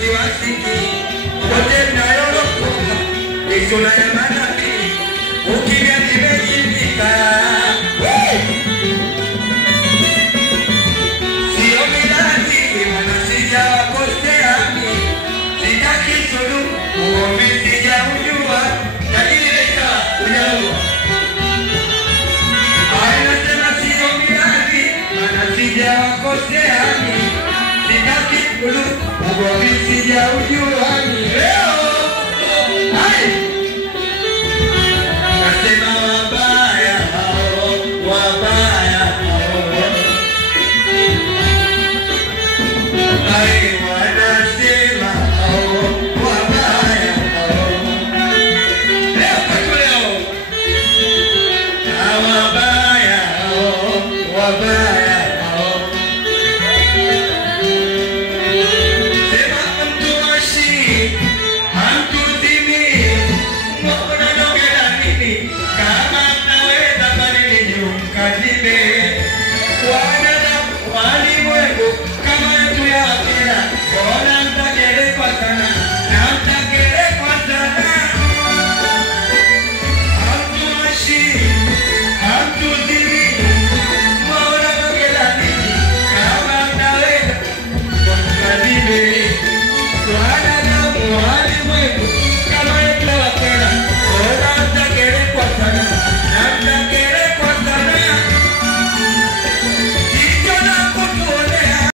siwasiki wote mnayolokoma isuna ya manabi ukimya nimejivika sio miladi mana sijawakoseani sitaki sulu ugomvi sijaujua takileka ujaua ainasema sio miladi mana sijawakoseani sitaki sulu ugomvi sijaujua